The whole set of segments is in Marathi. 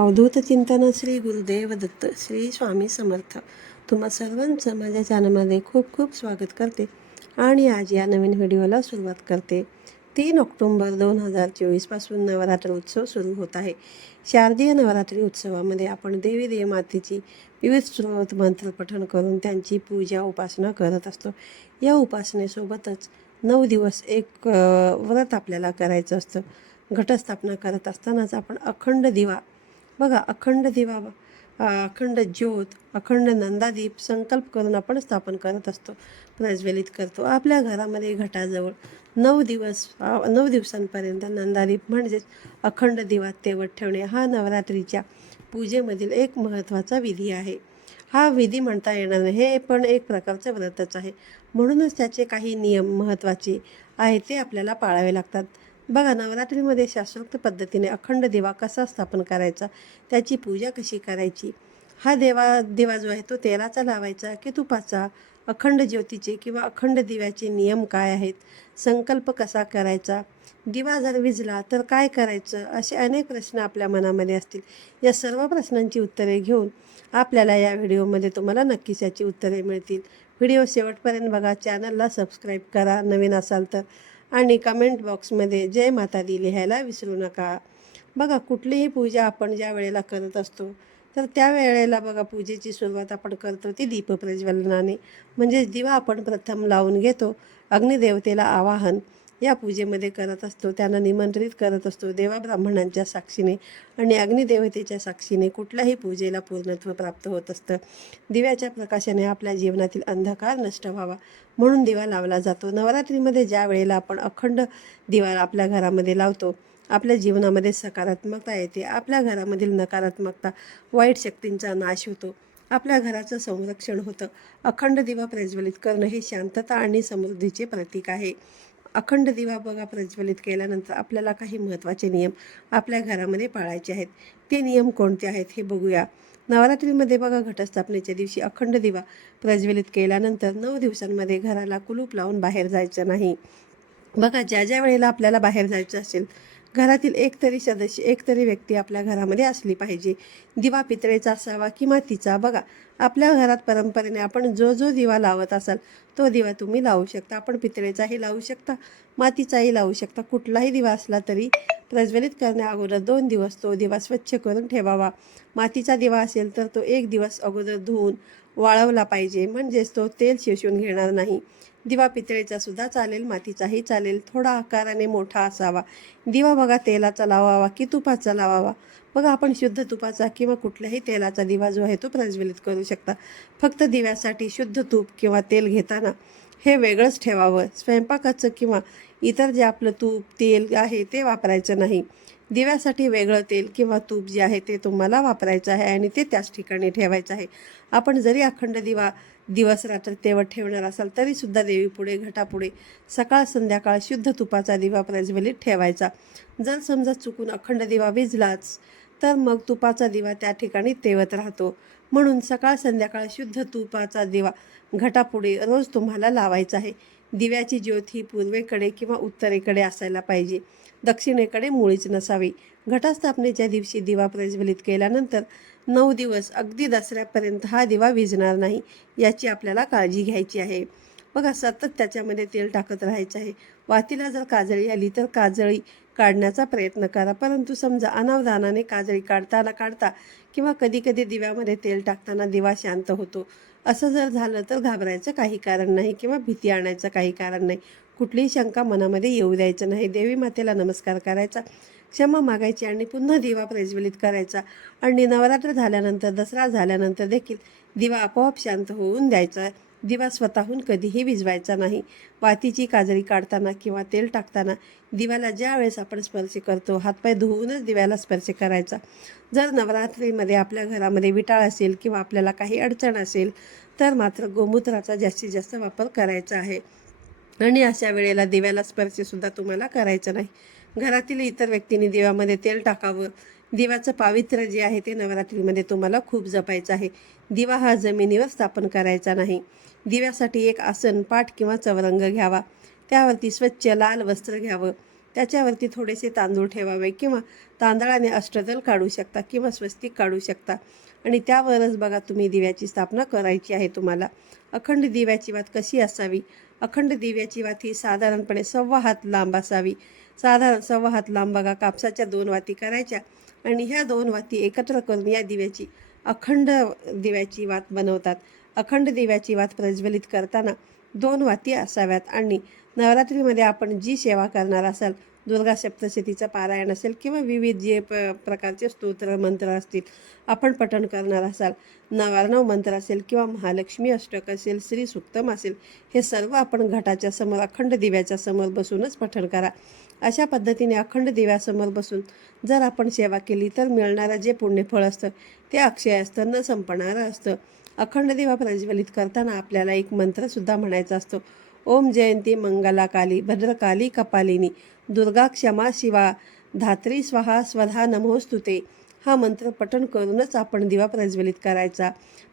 अवधूत चिंतन श्री गुरुदेव दत्त श्री स्वामी समर्थ. तुम्हा सर्वांचं माझ्या चॅनलमध्ये खूप खूप स्वागत करते आणि आज या नवीन व्हिडिओला सुरुवात करते. 3 ऑक्टोंबर 2024 पासून नवरात्र उत्सव सुरू होत आहे. शारदीय नवरात्री उत्सवामध्ये आपण देवी देवमातेची विविध स्तोत्र मंत्र पठण करून त्यांची पूजा उपासना करत असतो. या उपासनेसोबतच 9 दिवस एक व्रत आपल्याला करायचं असतं. घटस्थापना करत असतानाच आपण अखंड दिवा बघा, अखंड दिवा, अखंड ज्योत, अखंड नंदादीप संकल्प करून आपण स्थापन करत असतो, प्रज्वलित करतो. आपल्या घरामध्ये घटाजवळ 9 दिवसांपर्यंत नंदादीप म्हणजेच अखंड दिवा तेवत ठेवणे हा नवरात्रीच्या पूजेमधील एक महत्त्वाचा विधी आहे. हा विधी म्हणता येणार नाही, हे पण एक प्रकारचं व्रतच आहे. म्हणूनच त्याचे काही नियम महत्त्वाचे आहेत ते आपल्याला पाळावे लागतात. बघा, नवरात्रीमध्ये शास्त्रोक्त पद्धतीने अखंड दिवा कसा स्थापन करायचा, त्याची पूजा कशी करायची, हा दिवा जो आहे तो तेलाचा लावायचा की तुपाचा, अखंड ज्योतीचे किंवा अखंड दिव्याचे नियम काय आहेत, संकल्प कसा करायचा, दिवा जर विझला तर काय करायचं, असे अनेक प्रश्न आपल्या मनामध्ये असतील. या सर्व प्रश्नांची उत्तरे घेऊन आपल्याला या व्हिडिओमध्ये तुम्हाला नक्कीच याची उत्तरे मिळतील. व्हिडिओ शेवटपर्यंत बघा, चॅनलला सबस्क्राईब करा नवीन असाल तर, आणि कमेंट बॉक्समध्ये जय माता दी लिहायला विसरू नका. बघा, कुठलीही पूजा आपण ज्या वेळेला करत असतो तर त्या वेळेला बघा, पूजेची सुरुवात आपण करतो ती दीपप्रज्वलनाने, म्हणजेच दिवा आपण प्रथम लावून घेतो. अग्निदेवतेला आवाहन या पूजेमध्ये करत असतो, त्यांना निमंत्रित करत असतो देवा ब्राह्मणांच्या साक्षीने, आणि अग्निदेवतेच्या साक्षीने कुठल्याही पूजेला पूर्णत्व प्राप्त होत असतं. दिव्याच्या प्रकाशाने आपल्या जीवनातील अंधकार नष्ट व्हावा म्हणून दिवा लावला जातो. नवरात्रीमध्ये ज्या वेळेला आपण अखंड दिवा आपल्या घरामध्ये लावतो, आपल्या जीवनामध्ये सकारात्मकता येते, आपल्या घरामधील नकारात्मकता, वाईट शक्तींचा नाश होतो, आपल्या घराचं संरक्षण होतं. अखंड दिवा प्रज्वलित करणं हे शांतता आणि समृद्धीचे प्रतीक आहे. अखंड दिवा बघा प्रज्वलित केल्यानंतर आपल्याला काही महत्त्वाचे नियम आपल्या घरामध्ये पाळायचे आहेत. ते नियम कोणते आहेत हे बघूया. नवरात्रीमध्ये बघा, घटस्थापनेच्या दिवशी अखंड दिवा प्रज्वलित केल्यानंतर 9 दिवसांमध्ये घराला कुलूप लावून बाहेर जायचं नाही. बघा, ज्या वेळेला आपल्याला बाहेर जायचं असेल, घरातील एक तरी व्यक्ती आपल्या घरामध्ये असली पाहिजे. दिवा पितळेचा असावा की मातीचा. बघा, आपल्या घरात परंपरेने आपण जो दिवा लावत असाल तो दिवा तुम्ही लावू शकता. आपण पितळेचाही लावू शकता, मातीचाही लावू शकता. कुठलाही दिवा असला तरी प्रज्वलित करण्या अगोदर 2 दिवस तो दिवा स्वच्छ करून ठेवावा. मातीचा दिवा असेल तर तो 1 दिवस अगोदर धुवून वाळवला पाहिजे, म्हणजेच तो तेल शोषून घेणार नाही. दिवा पितळेचा सुद्धा चालेल, मातीचाही चालेल, थोडा आकाराने मोठा असावा. दिवा बघा, तेलाचा लावावा की तुपाचा लावावा. बघा, आपण शुद्ध तुपाचा किंवा कुठल्याही तेलाचा दिवा जो आहे तो प्रज्वलित करू शकता. फक्त दिव्यासाठी शुद्ध तूप किंवा तेल घेताना हे वेगळंच ठेवावं. स्वयंपाकाचं किंवा इतर जे आपलं तूप तेल आहे ते वापरायचं नाही. दिव्यासाठी वेगळं तेल किंवा तूप जे आहे ते तुम्हाला वापरायचं आहे आणि ते त्याच ठिकाणी ठेवायचं आहे. आपण जरी अखंड दिवा दिवस रात्र तेवत ठेवणार असाल तरीसुद्धा देवीपुढे घटापुढे सकाळ संध्याकाळ शुद्ध तुपाचा दिवा प्रज्वलित ठेवायचा. जर समजा चुकून अखंड दिवा विझलाच तर मग तुपाचा दिवा त्या ठिकाणी तेवत राहतो. म्हणून सकाळ संध्याकाळ शुद्ध तुपाचा दिवा घटापुढे रोज तुम्हाला लावायचा आहे. दिव्याची ज्योत ही पूर्वेकडे किंवा उत्तरेकडे असायला पाहिजे, दक्षिणेकडे मुळीच नसावी. घटस्थापनेच्या दिवशी दिवा प्रज्वलित केल्यानंतर 9 दिवस अगदी दसऱ्यापर्यंत हा दिवा विझणार नाही, याची आपल्याला काळजी घ्यायची आहे. बघा, सतत त्याच्यामध्ये तेल टाकत राहायचं आहे. वातीला जर काजळी आली तर काजळी काढण्याचा प्रयत्न करा, परंतु समजा अनावधानाने काजळी काढता किंवा कधी दिव्यामध्ये तेल टाकताना दिवा शांत होतो, असं जर झालं तर घाबरायचं काही कारण नाही किंवा भीती आणायचं काही कारण नाही. कुठलीही शंका मनामध्ये येऊ द्यायचं नाही. देवी मातेला नमस्कार करायचा, क्षमा मागायची आणि पुन्हा दिवा प्रज्वलित करायचा. आणि नवरात्र झाल्यानंतर, दसरा झाल्यानंतर देखील दिवा आपोआप शांत होऊन द्यायचा. दिवा स्वतःहून कधीही विझवायचा नाही. वातीची काजळी काढताना किंवा तेल टाकताना दिव्याला ज्या वेळेस आपण स्पर्श करतो, हातपाय धुवूनच दिव्याला स्पर्श करायचा. जर नवरात्रीमध्ये आपल्या घरामध्ये विटाळ असेल किंवा आपल्याला काही अडचण असेल तर मात्र गोमूत्राचा जास्तीत जास्त वापर करायचा आहे. आणि अशा वेळेला दिव्याला स्पर्शसुद्धा तुम्हाला करायचं नाही. घरातील इतर व्यक्तींनी दिव्यामध्ये तेल टाकावं. दिव्याचं पावित्र्य जे आहे ते नवरात्रीमध्ये तुम्हाला खूप जपायचं आहे. दिवा हा जमिनीवर स्थापन करायचा नाही. दिव्यासाठी एक आसन, पाट किंवा चवरंग घ्यावा. त्यावरती स्वच्छ लाल वस्त्र घ्यावं. त्याच्यावरती थोडेसे तांदूळ ठेवावे किंवा तांदळाने अष्टदल काढू शकता किंवा स्वस्तिक काढू शकता आणि त्यावरच बघा तुम्ही दिव्याची स्थापना करायची आहे तुम्हाला. अखंड दिव्याची वात कशी असावी? अखंड दिव्याची वात ही साधारणपणे 1.25 हात लांब असावी. साधारण 1.25 हात लांब बघा कापसाच्या 2 वाती करायच्या आणि ह्या 2 वाती एकत्र करून या दिव्याची अखंड दिव्याची वात बनवतात. अखंड दिव्याची वात प्रज्वलित करताना 2 वाती असाव्यात आणि नवरात्रीमध्ये आपण जी सेवा करणार असाल, दुर्गा सप्तशतीचं पारायण असेल किंवा विविध जे प्रकारचे स्तोत्र मंत्र असतील आपण पठण करणार असाल, 99 मंत्र असेल किंवा महालक्ष्मी अष्टक असेल, श्री सुक्तम असेल, हे सर्व आपण घटाच्या समोर अखंड दिव्याच्या समोर बसूनच पठण करा. अशा पद्धतीने अखंड दिव्यासमोर बसून जर आपण सेवा केली तर मिळणारं जे पुण्यफळ असतं ते अक्षय असतं, न संपणारं असतं. अखंड दिवा प्रज्वलित करताना आपल्याला एक मंत्रसुद्धा म्हणायचा असतो. ओम जयंती मंगला काली भद्रकाली कपालिनी दुर्गा क्षमा शिवा धात्री स्वाहा स्वधा नमोस्तुते. हा मंत्र पठण करूनच आपण दिवा प्रज्वलित करायचा.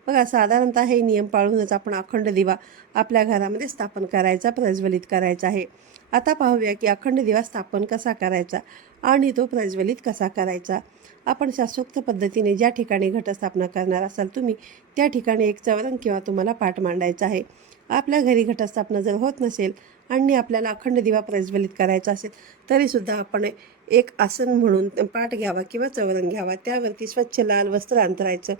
बघा साधारणतः हे नियम पाळूनच आपण अखंड दिवा आपल्या घरामध्ये स्थापन करायचा, प्रज्वलित करायचा आहे. आता पाहूया की अखंड दिवा स्थापन कसा करायचा आणि तो प्रज्वलित कसा करायचा. आपण शास्त्रोक्त पद्धतीने ज्या ठिकाणी घटस्थापना करणार असाल तुम्ही त्या ठिकाणी एक चौरंग किंवा तुम्हाला पाट मांडायचा आहे. आपल्या घरी घटस्थापना जर होत नसेल आणि आपल्याला अखंड दिवा प्रज्वलित करायचा असेल तरीसुद्धा आपण एक आसन म्हणून पाट घ्यावा किंवा चौरंग घ्यावा. त्यावरती स्वच्छ लाल वस्त्र अंतरायचं.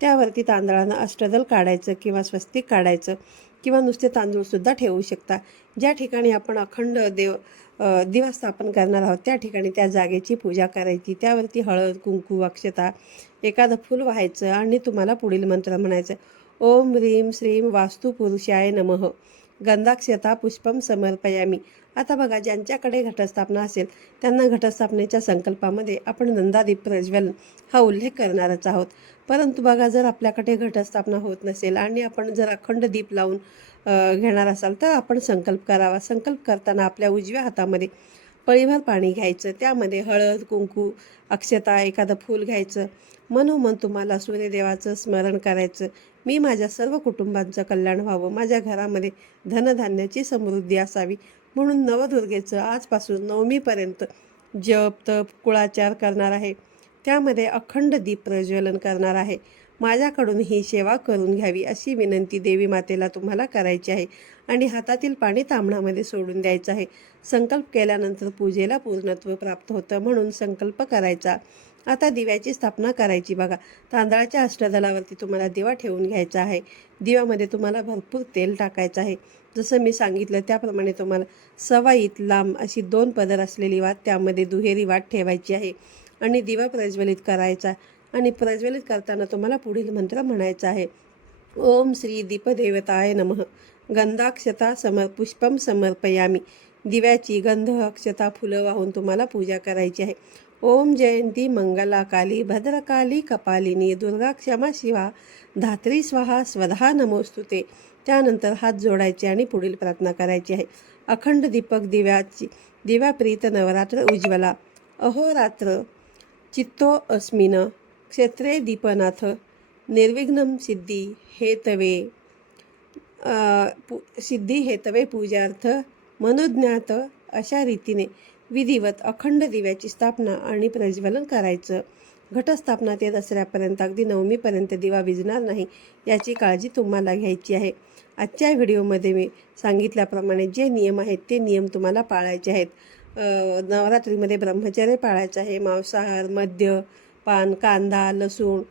त्यावरती तांदळानं अष्टदल काढायचं किंवा स्वस्तिक काढायचं किंवा नुसते तांदूळसुद्धा ठेवू शकता. ज्या ठिकाणी आपण अखंड दिवा स्थापन करणार आहोत त्या ठिकाणी त्या जागेची पूजा करायची. त्यावरती हळद, कुंकू, अक्षता, एखादं फूल व्हायचं आणि तुम्हाला पुढील मंत्र म्हणायचं. ओम ह्रीं श्रीं वास्तुपुरुषाय नमः गंधाक्षता पुष्पम समर्पयामी. आता बघा ज्यांच्याकडे घटस्थापना असेल त्यांना घटस्थापनेच्या संकल्पामध्ये आपण नंदादीप प्रज्वलन हा उल्लेख करणारच आहोत. परंतु बघा जर आपल्याकडे घटस्थापना होत नसेल आणि आपण जर अखंड दीप लावून घेणार असाल तर आपण संकल्प करावा. संकल्प करताना आपल्या उजव्या हातामध्ये पळीभर पाणी घ्यायचं. त्यामध्ये हळद, कुंकू, अक्षता, एखादं फूल घ्यायचं. मनोमन तुम्हाला सूर्यदेवाचं स्मरण करायचं. मी माझ्या सर्व कुटुंबांचं कल्याण व्हावं, माझ्या घरामध्ये धनधान्याची समृद्धी असावी म्हणून नवदुर्गेचं आजपासून नवमीपर्यंत जप, तप, कुळाचार करणार आहे. त्यामध्ये अखंड दीप प्रज्वलन करणार आहे. माझ्याकडून ही सेवा करून घ्यावी अशी विनंती देवी मातेला तुम्हाला करायची आहे आणि हातातील पाणी तांबणामध्ये सोडून द्यायचं आहे. संकल्प केल्यानंतर पूजेला पूर्णत्व प्राप्त होतं म्हणून संकल्प करायचा. आता दिव्याची स्थापना करायची. बघा तांदळाच्या अष्टदलावरती तुम्हाला दिवा ठेवून घ्यायचा आहे. दिव्यामध्ये तुम्हाला भरपूर तेल टाकायचं आहे. जसं मी सांगितलं त्याप्रमाणे तुम्हाला 1.25 इंच लांब अशी 2 पदर असलेली वात त्यामध्ये दुहेरी वात ठेवायची आहे आणि दिवा प्रज्वलित करायचा आणि प्रज्वलित करताना तुम्हाला पुढील मंत्र म्हणायचा आहे. ओम श्री दीपदेवताय नमः गंधाक्षता पुष्पम समर्पयामी. दिव्याची गंध, अक्षता, फुलं वाहून तुम्हाला पूजा करायची आहे. ओम जयंती मंगला काली भद्रकाली कपालिनी दुर्गा क्षमा शिवा धात्री स्वाहा स्वधा नमोस्तुते. त्यानंतर हात जोडायचे आणि पुढील प्रार्थना करायची आहे. अखंड दीपक दिव्याप्रीत नवरात्र उज्ज्वला अहोरात्र चित्तो अस्मिन क्षेत्रे दीपनाथ निर्विघ्नं सिद्धी हेतवे पूजार्थ मनोज्ञात. अशा रीतीने विधिवत अखंड दिव्याची स्थापना आणि प्रज्वलन करायचं. घटस्थापना ते दसऱ्यापर्यंत अगदी नवमीपर्यंत दिवा विझणार नाही याची काळजी तुम्हाला घ्यायची आहे. आजच्या व्हिडिओमध्ये मी सांगितल्याप्रमाणे जे नियम आहेत ते नियम तुम्हाला पाळायचे आहेत. नवरात्रीमध्ये ब्रह्मचर्य पाळायचं आहे. मांसाहार, मद्य, पान, कांदा, लसूण,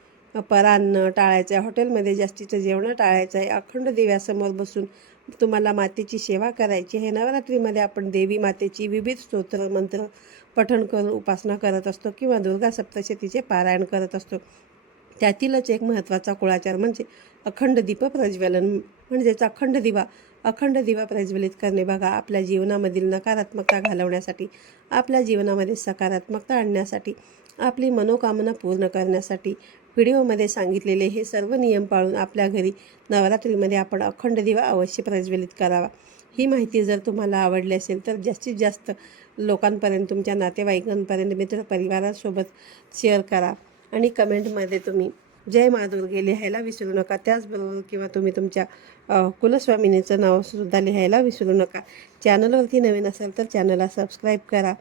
परान्न टाळायचं आहे. हॉटेलमध्ये जास्तीचं जेवण टाळायचं आहे. अखंड दिव्यासमोर बसून तुम्हाला मातेची सेवा करायची आहे. नवरात्रीमध्ये आपण देवी मातेची विविध स्तोत्र मंत्र पठण करून उपासना करत असतो किंवा दुर्गा सप्तशतीचे पारायण करत असतो. त्यातीलच एक महत्त्वाचा कुळाचार म्हणजे अखंड दीप प्रज्वलन म्हणजेच अखंड दिवा प्रज्वलित करणे. बघा आपल्या जीवनामधील नकारात्मकता घालवण्यासाठी, आपल्या जीवनामध्ये सकारात्मकता आणण्यासाठी, आपली मनोकामना पूर्ण करण्यासाठी व्हिडिओमध्ये सांगितलेले हे सर्व नियम पाळून आपल्या घरी नवरात्रीमध्ये आपण अखंड दिवा अवश्य प्रज्वलित करावा. ही माहिती जर तुम्हाला आवडली असेल तर जास्तीत जास्त लोकांपर्यंत, तुमच्या नातेवाईकांपर्यंत, मित्रपरिवारासोबत शेअर करा आणि कमेंटमध्ये तुम्ही जय मा दुर्गे लिहायला विसरू नका. त्याचबरोबर किंवा तुम्ही तुमच्या कुलस्वामिनीचं नावसुद्धा लिहायला विसरू नका. चॅनलवरती नवीन असाल तर चॅनलला सबस्क्राईब करा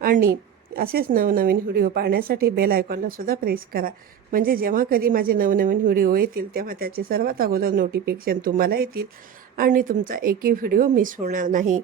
आणि असेच नवनवीन व्हिडिओ पाहण्यासाठी बेल आयकॉनलासुद्धा प्रेस करा. म्हणजे जेव्हा कधी माझे नवनवीन व्हिडिओ येतील तेव्हा त्याचे सर्वात अगोदर नोटिफिकेशन तुम्हाला येतील आणि तुमचा एकही व्हिडिओ मिस होणार नाही.